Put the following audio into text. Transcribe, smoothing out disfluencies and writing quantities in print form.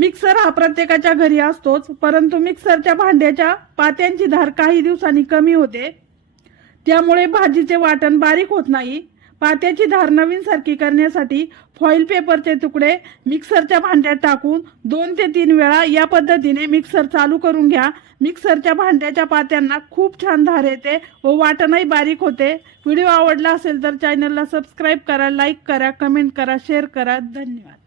Mixer हा प्रत्येकाच्या घरी असतोच, परंतु मिक्सरच्या भांड्याच्या पात्यांची धार काही दिवसांनी कमी होते, त्यामुळे भाजीचे वाटण बारीक होत नाही। पात्याची धार नवीन सारखी करण्यासाठी फॉइल पेपरचे तुकडे मिक्सरच्या भांड्यात टाकून 2 ते 3 वेळा या पद्धतीने मिक्सर चालू करून घ्या। मिक्सरच्या भांड्याच्या पात्यांना खूप छान धार येते व वाटणही बारीक होते। व्हिडिओ आवडला असेल तर चॅनलला सबस्क्राईब करा, लाईक करा, कमेंट करा, शेअर करा। धन्यवाद।